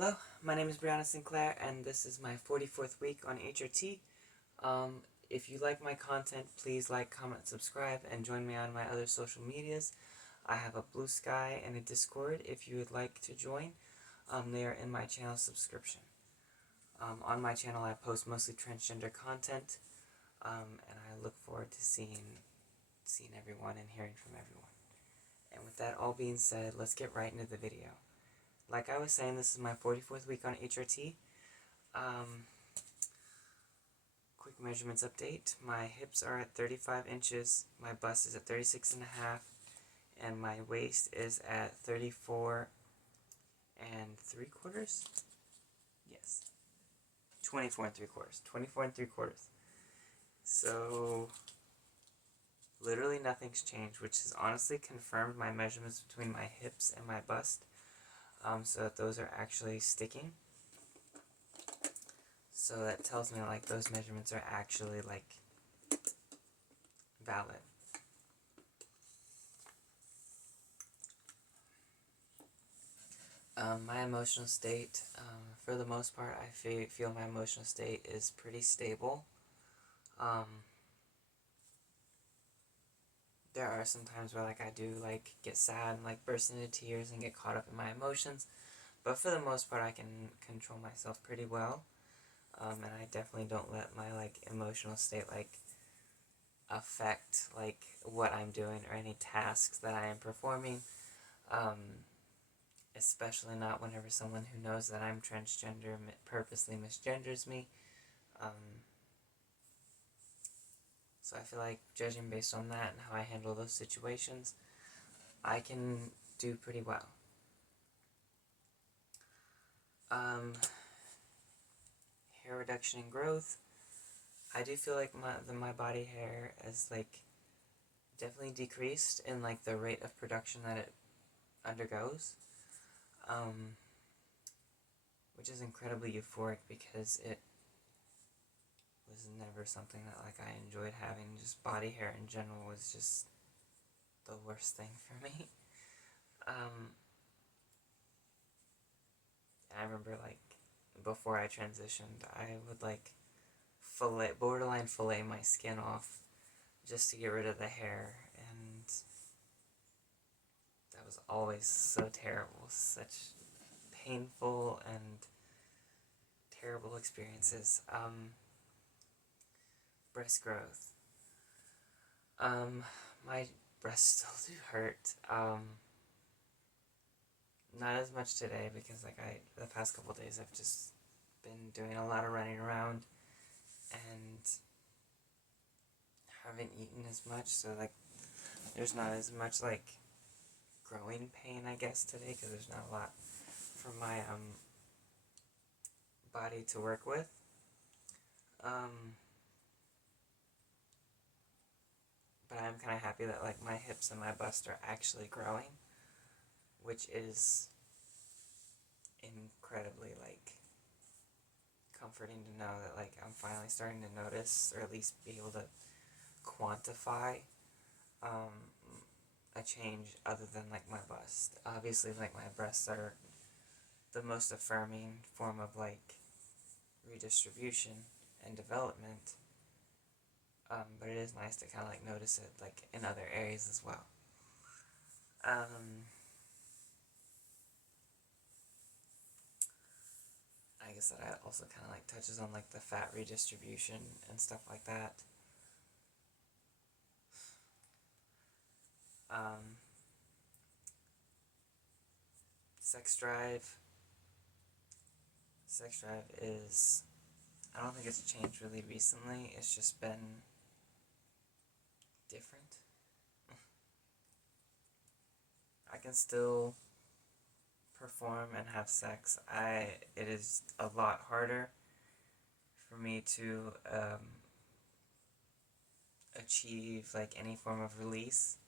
Hello, my name is Brianna Sinclair, and this is my 44th week on HRT. If you like my content, please like, comment, subscribe, and join me on my other social medias. I have a Blue Sky and a Discord if you would like to join. They are in my channel subscription. On my channel, I post mostly transgender content, and I look forward to seeing everyone and hearing from everyone. And with that all being said, let's get right into the video. Like I was saying, this is my 44th week on HRT. Quick measurements update. My hips are at 35 inches, my bust is at 36 and a half, and my waist is at 34 and 3/4. Yes. 24 and 3/4. 24 and 3/4. So, literally nothing's changed, which has honestly confirmed my measurements between my hips and my bust. So that those are actually sticking. So that tells me like those measurements are actually like valid. My emotional state, for the most part, I feel my emotional state is pretty stable. There are some times where like I do like get sad and like burst into tears and get caught up in my emotions, but for the most part I can control myself pretty well, and I definitely don't let my like emotional state like affect like what I'm doing or any tasks that I am performing, especially not whenever someone who knows that I'm transgender purposely misgenders me. So I feel like judging based on that and how I handle those situations, I can do pretty well. Hair reduction and growth. I do feel like my body hair is like definitely decreased in like the rate of production that it undergoes, which is incredibly euphoric because it was never something that like I enjoyed having. Just body hair in general was just the worst thing for me. I remember like before I transitioned, I would like borderline fillet my skin off just to get rid of the hair, and that was always so terrible. Such painful and terrible experiences. Breast growth. My breasts still do hurt. Not as much today because like the past couple days I've just been doing a lot of running around and haven't eaten as much, so like there's not as much like growing pain I guess today because there's not a lot for my body to work with. But I'm kind of happy that like my hips and my bust are actually growing, which is incredibly like comforting to know that like I'm finally starting to notice, or at least be able to quantify a change other than like my bust. Obviously like my breasts are the most affirming form of like redistribution and development, but it is nice to kind of like notice it like in other areas as well. I guess that also kind of like touches on like the fat redistribution and stuff like that. Sex drive. Sex drive is, I don't think it's changed really recently, it's just been different. I can still perform and have sex. It is a lot harder for me to achieve like any form of release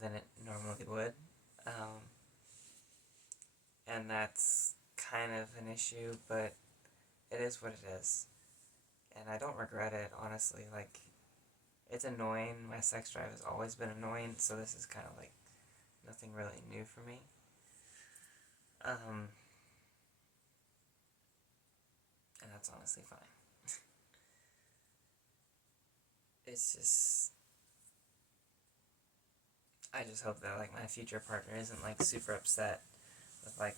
than it normally would, and that's kind of an issue, but it is what it is, and I don't regret it, honestly. Like, it's annoying. My sex drive has always been annoying, so this is kind of like nothing really new for me. that's honestly fine. It's just, I just hope that, like, my future partner isn't, like, super upset with, like,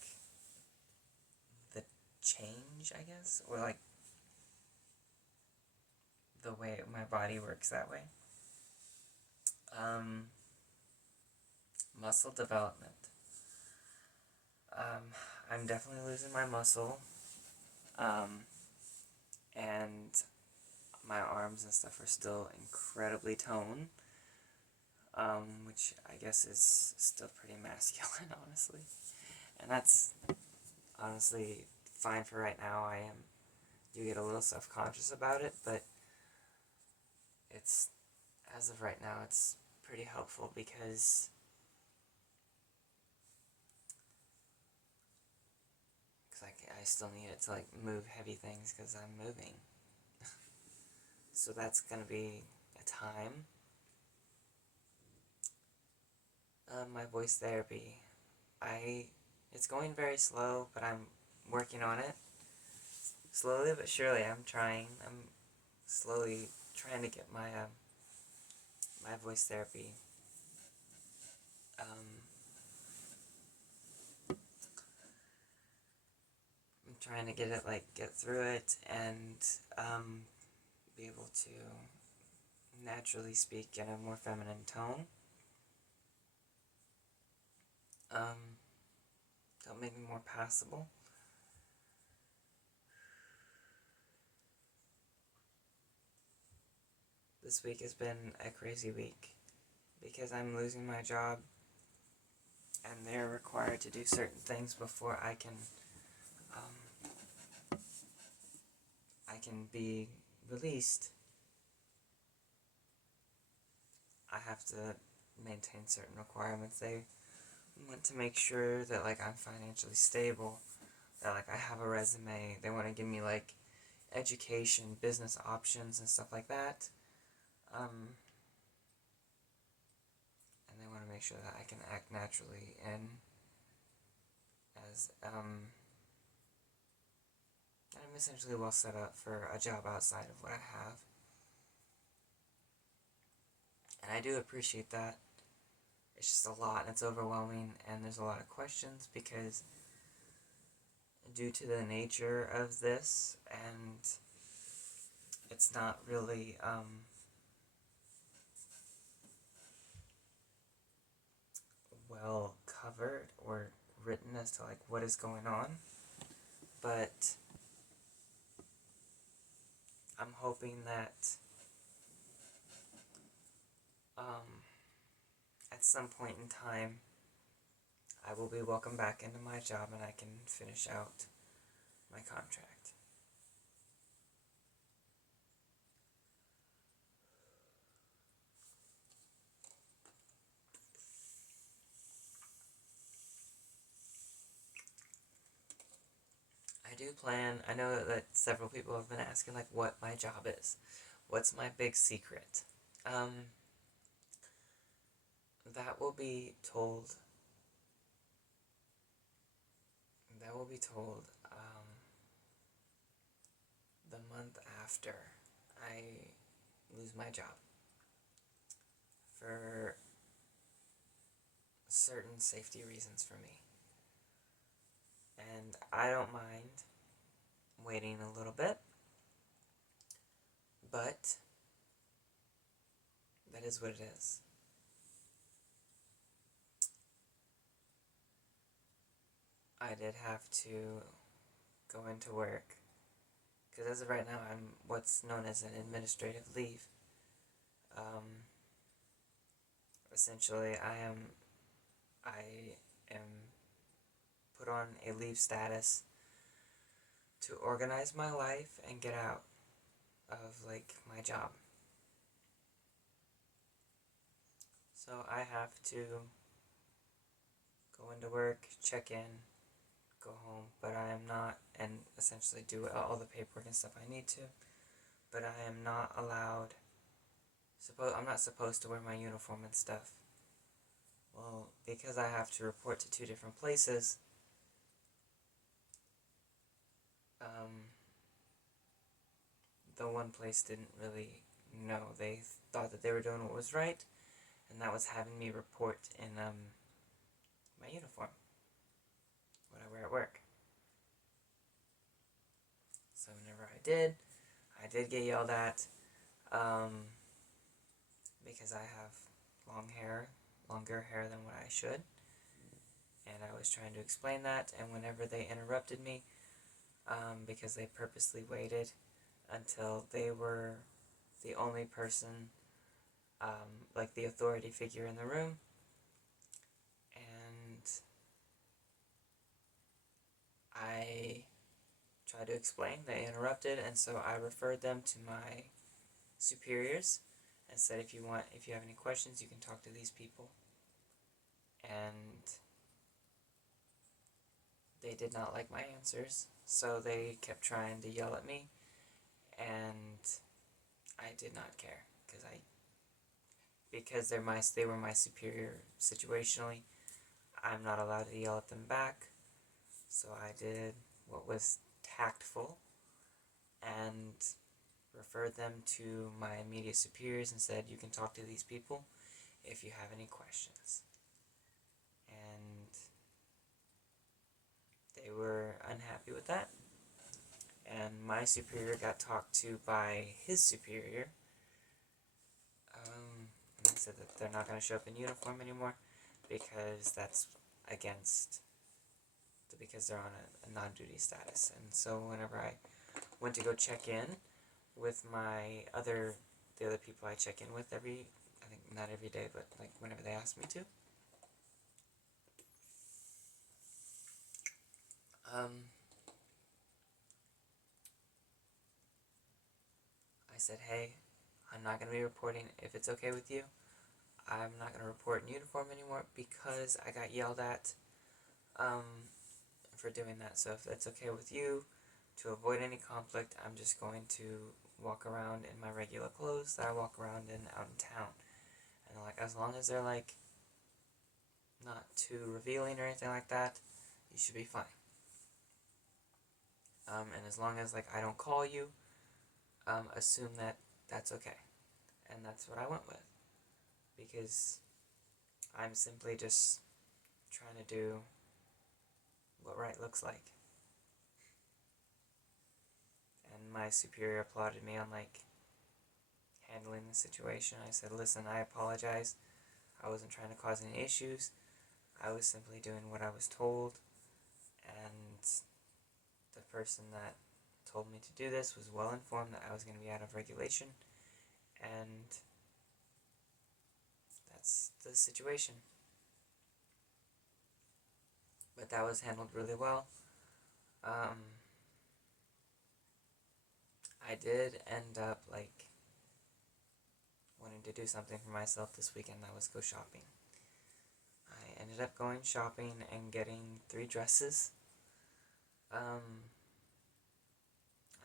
the change, I guess, or, like, the way my body works that way. Muscle development. I'm definitely losing my muscle, and my arms and stuff are still incredibly toned, which I guess is still pretty masculine, honestly. And that's honestly fine for right now. I do get a little self-conscious about it, but it's, as of right now, it's pretty helpful because I still need it to, like, move heavy things because I'm moving. So that's gonna be a time. My voice therapy. It's going very slow, but I'm working on it. Slowly but surely, I'm slowly trying to get my my voice therapy. I'm trying to get through it and be able to naturally speak in a more feminine tone. That'll make me more passable. This week has been a crazy week because I'm losing my job and they're required to do certain things before I can be released. I have to maintain certain requirements. They want to make sure that, like, I'm financially stable, that, like, I have a resume. They want to give me, like, education, business options, and stuff like that. And they want to make sure that I can act naturally and as I'm essentially well set up for a job outside of what I have. And I do appreciate that. It's just a lot and it's overwhelming and there's a lot of questions because due to the nature of this and it's not really well covered or written as to, like, what is going on, but I'm hoping that at some point in time I will be welcomed back into my job and I can finish out my contract. I know that several people have been asking, like, what my job is. What's my big secret? That will be told the month after I lose my job for certain safety reasons for me. And I don't mind waiting a little bit, but that is what it is. I did have to go into work because as of right now I'm what's known as an administrative leave. Essentially I am put on a leave status to organize my life and get out of, like, my job. So I have to go into work, check in, go home, but I am not, and essentially do all the paperwork and stuff I need to, but I am not allowed, I'm not supposed to wear my uniform and stuff. Well, because I have to report to 2 different places, the one place didn't really know. They thought that they were doing what was right, and that was having me report in my uniform, what I wear at work. So whenever I did get yelled at, because I have longer hair than what I should, and I was trying to explain that, and whenever they interrupted me, because they purposely waited until they were the only person, like the authority figure in the room, and I tried to explain, they interrupted, and so I referred them to my superiors and said, if you have any questions, you can talk to these people. And they did not like my answers, so they kept trying to yell at me, and I did not care, because they were my superior situationally. I'm not allowed to yell at them back, so I did what was tactful and referred them to my immediate superiors and said, you can talk to these people if you have any questions. And they were unhappy with that, and my superior got talked to by his superior, and they said that they're not going to show up in uniform anymore because that's because they're on a non-duty status. And so whenever I went to go check in with the other people I check in with I think not every day, but like whenever they asked me to, I said, hey, I'm not going to be reporting. If it's okay with you, I'm not going to report in uniform anymore because I got yelled at for doing that. So if that's okay with you, to avoid any conflict, I'm just going to walk around in my regular clothes that I walk around in out in town. And they're like, as long as they're like not too revealing or anything like that, you should be fine. And as long as like I don't call you, assume that that's okay. And that's what I went with, because I'm simply just trying to do what right looks like. And my superior applauded me on like handling the situation. I said, listen, I apologize. I wasn't trying to cause any issues. I was simply doing what I was told, and the person that told me to do this was well informed that I was going to be out of regulation, and that's the situation. But that was handled really well. I did end up like wanting to do something for myself this weekend. That was go shopping. I ended up going shopping and getting 3 dresses.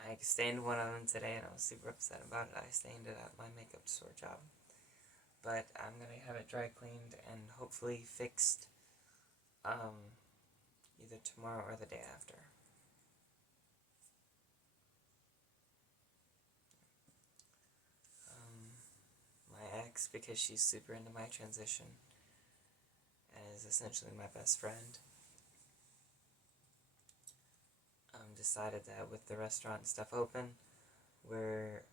I stained one of them today and I was super upset about it. I stained it at my makeup store job. But I'm going to have it dry cleaned and hopefully fixed either tomorrow or the day after. My ex, because she's super into my transition and is essentially my best friend, decided that with the restaurant and stuff open, we're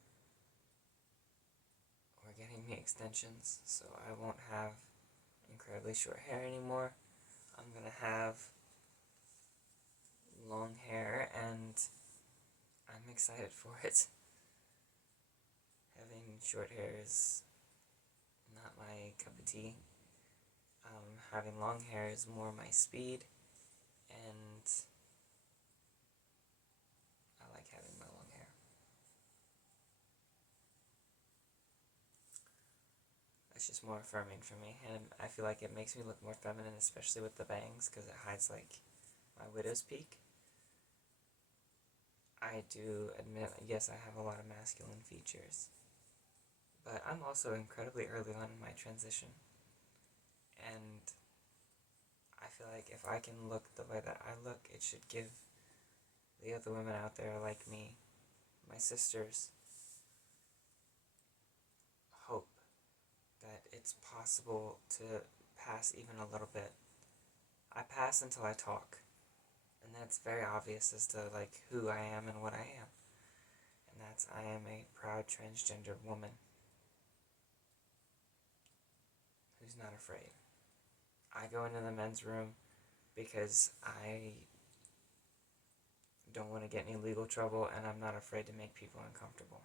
getting me extensions, so I won't have incredibly short hair anymore. I'm gonna have long hair, and I'm excited for it. Having short hair is not my cup of tea. Having long hair is more my speed, and I like having my long hair. It's just more affirming for me, and I feel like it makes me look more feminine, especially with the bangs, because it hides like my widow's peak. I do admit, yes, I have a lot of masculine features, but I'm also incredibly early on in my transition, and I feel like if I can look the way that I look, it should give the other women out there like me, my sisters, that it's possible to pass even a little bit. I pass until I talk, and that's very obvious as to like who I am and what I am. And that's, I am a proud transgender woman who's not afraid. I go into the men's room because I don't want to get any legal trouble, and I'm not afraid to make people uncomfortable.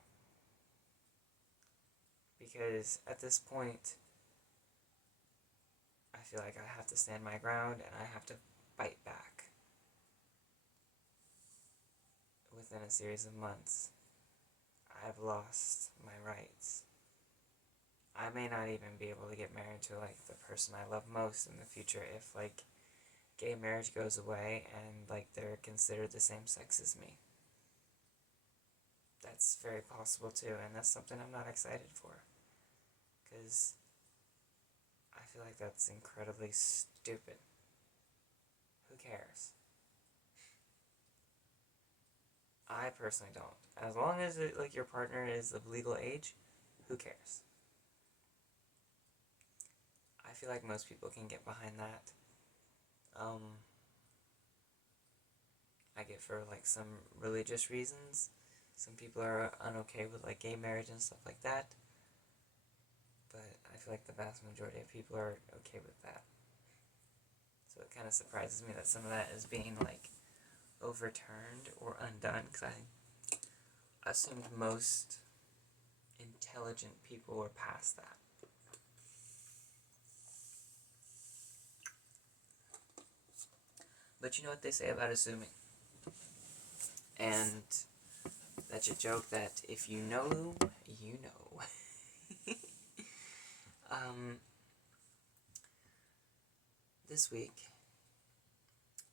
Because at this point, I feel like I have to stand my ground and I have to fight back. Within a series of months, I've lost my rights. I may not even be able to get married to like the person I love most in the future if like gay marriage goes away and like they're considered the same sex as me. That's very possible too, and that's something I'm not excited for, because I feel like that's incredibly stupid. Who cares? I personally don't. As long as it, like your partner is of legal age, who cares? I feel like most people can get behind that. I get for like some religious reasons. Some people are unokay with like gay marriage and stuff like that. But I feel like the vast majority of people are okay with that. So it kind of surprises me that some of that is being like overturned or undone, because I assumed most intelligent people were past that. But you know what they say about assuming? And that's a joke that if you know, you know. This week,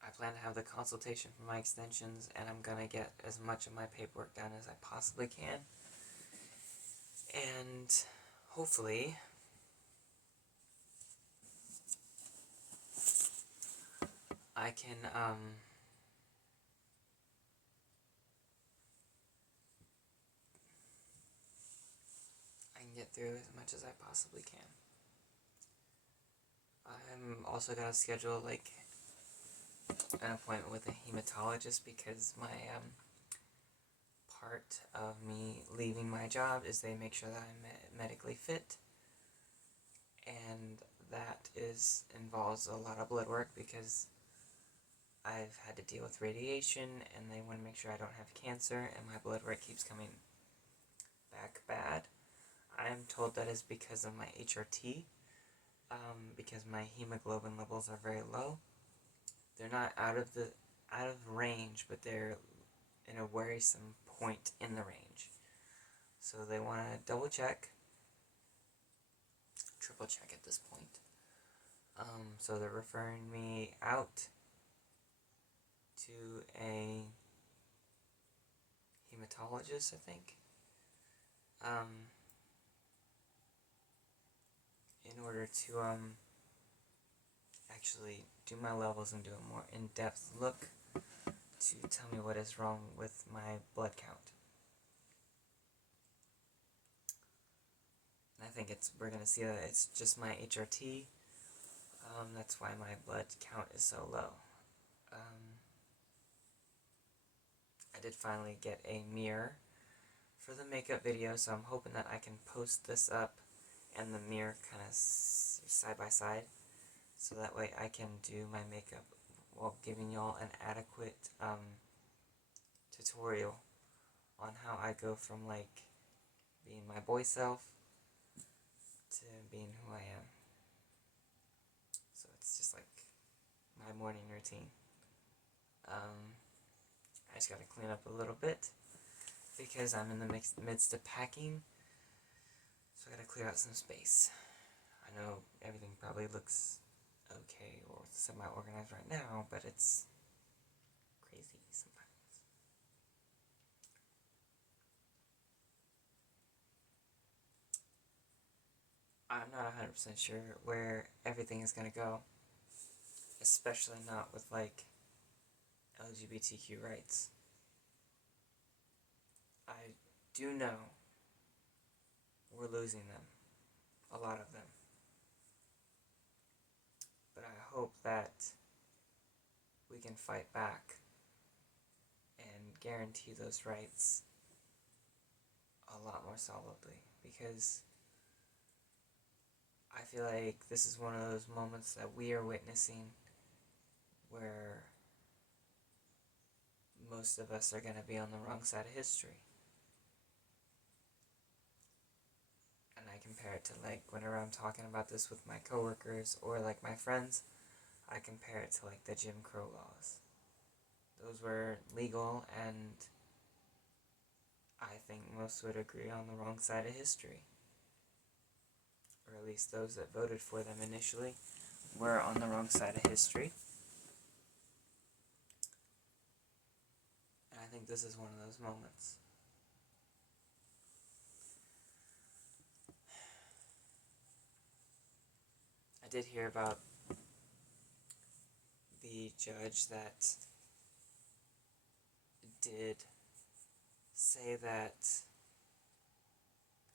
I plan to have the consultation for my extensions, and I'm gonna get as much of my paperwork done as I possibly can. And hopefully, I can, get through as much as I possibly can. I'm also gonna schedule like an appointment with a hematologist, because my part of me leaving my job is they make sure that I'm medically fit, and that involves a lot of blood work, because I've had to deal with radiation, and they want to make sure I don't have cancer, and my blood work keeps coming back bad. I'm told that is because of my HRT, because my hemoglobin levels are very low. They're not out of range, but they're in a worrisome point in the range. So they want to double check, triple check at this point. So they're referring me out to a hematologist, I think, in order to actually do my levels and do a more in-depth look to tell me what is wrong with my blood count. And I think we're going to see that it's just my HRT. That's why my blood count is so low. I did finally get a mirror for the makeup video, so I'm hoping that I can post this up and the mirror kind of side by side, so that way I can do my makeup while giving y'all an adequate tutorial on how I go from like being my boy self to being who I am. So it's just like my morning routine. I just gotta clean up a little bit because I'm in the midst of packing, so I gotta clear out some space. I know everything probably looks okay or semi-organized right now, but it's crazy sometimes. I'm not 100% sure where everything is gonna go, especially not with like LGBTQ rights. I do know we're losing them a lot of them. But I hope that we can fight back and guarantee those rights a lot more solidly, because I feel like this is one of those moments that we are witnessing where most of us are going to be on the wrong side of history. And I compare it to, like, whenever I'm talking about this with my coworkers or like my friends, I compare it to like the Jim Crow laws. Those were legal, and I think most would agree on the wrong side of history. Or at least those that voted for them initially were on the wrong side of history. And I think this is one of those moments. I did hear about the judge that did say that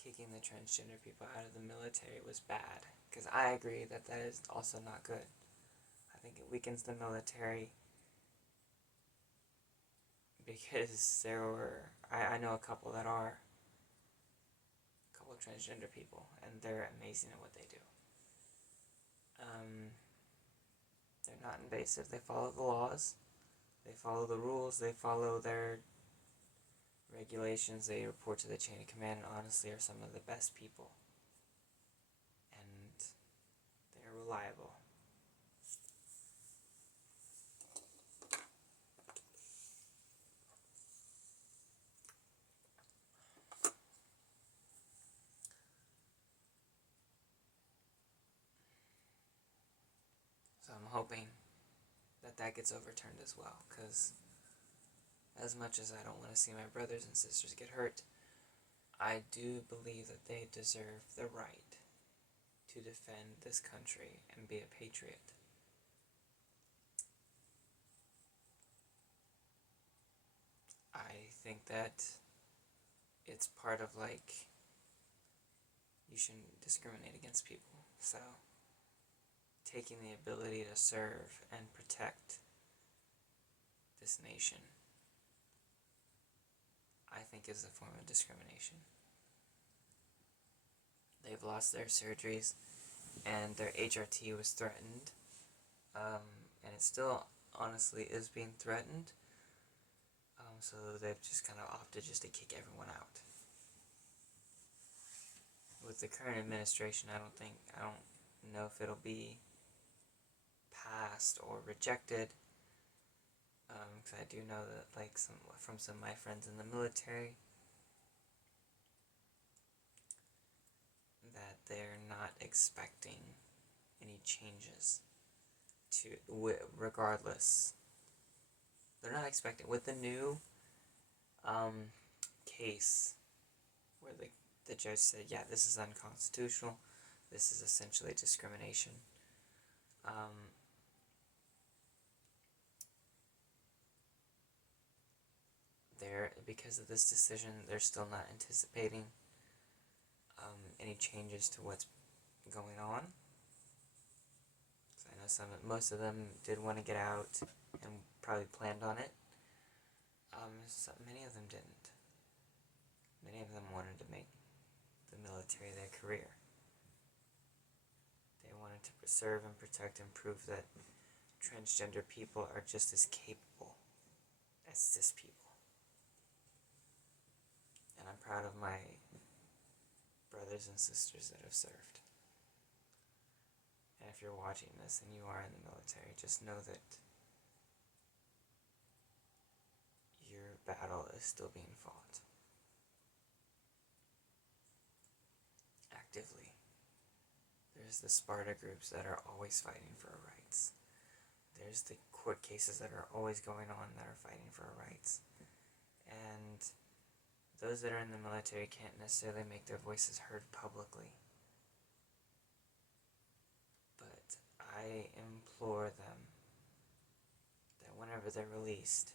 kicking the transgender people out of the military was bad, because I agree that that is also not good. I think it weakens the military, because I know a couple of transgender people, and they're amazing at what they do. They're not invasive, they follow the laws, they follow the rules, they follow their regulations, they report to the chain of command, and honestly are some of the best people. And they're reliable. So I'm hoping that that gets overturned as well, because as much as I don't want to see my brothers and sisters get hurt, I do believe that they deserve the right to defend this country and be a patriot. I think that it's part of, like, you shouldn't discriminate against people. So taking the ability to serve and protect this nation, I think, is a form of discrimination. They've lost their surgeries, and their HRT was threatened, and it still honestly is being threatened, so they've just kind of opted just to kick everyone out. With the current administration, I don't know if it'll be passed or rejected, because I do know that, like, from some of my friends in the military, that they're not expecting any changes regardless. They're not expecting, with the new case where the judge said, yeah, this is unconstitutional, this is essentially discrimination. Because of this decision, they're still not anticipating any changes to what's going on. So I know most of them did want to get out and probably planned on it. Many of them didn't. Many of them wanted to make the military their career. They wanted to preserve and protect and prove that transgender people are just as capable as cis people. And I'm proud of my brothers and sisters that have served. And if you're watching this and you are in the military, just know that your battle is still being fought actively. There's the Sparta groups that are always fighting for our rights. There's the court cases that are always going on that are fighting for our rights. And those that are in the military can't necessarily make their voices heard publicly. But I implore them that whenever they're released,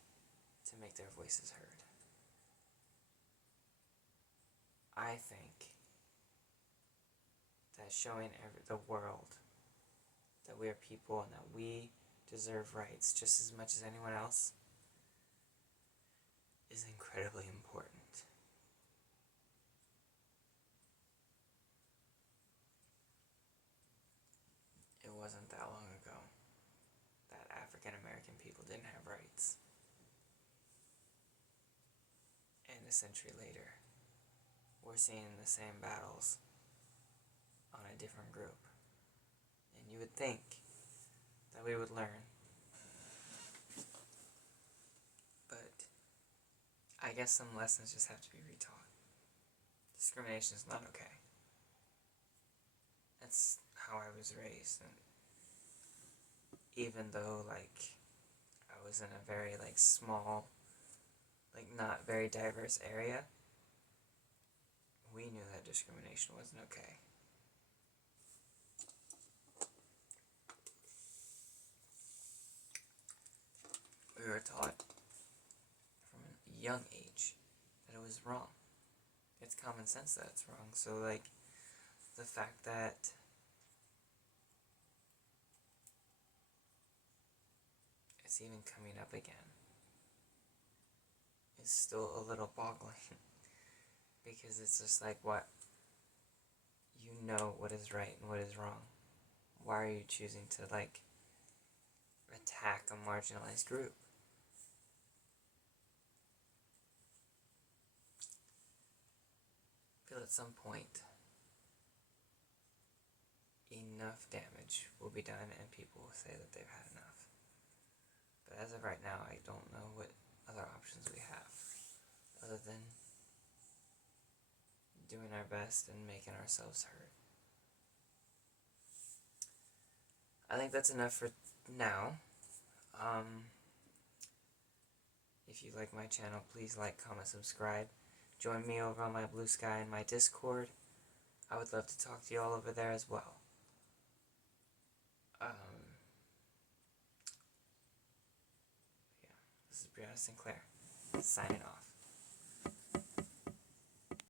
to make their voices heard. I think that showing the world that we are people and that we deserve rights just as much as anyone else is incredibly important. It wasn't that long ago that African American people didn't have rights. And a century later, we're seeing the same battles on a different group. And you would think that we would learn. But I guess some lessons just have to be retaught. Discrimination is not okay. That's how I was raised. And even though, I was in a very, small, not very diverse area, we knew that discrimination wasn't okay. We were taught from a young age that it was wrong. It's common sense that it's wrong. So, the fact that it's even coming up again is still a little boggling. Because it's just what? You know what is right and what is wrong. Why are you choosing to, attack a marginalized group? I feel at some point enough damage will be done and people will say that they've had enough. But as of right now, I don't know what other options we have other than doing our best and making ourselves heard. I think that's enough for now. If you like my channel, please like, comment, subscribe. Join me over on my Blue Sky and my Discord. I would love to talk to you all over there as well. This is Brianna Sinclair, signing off.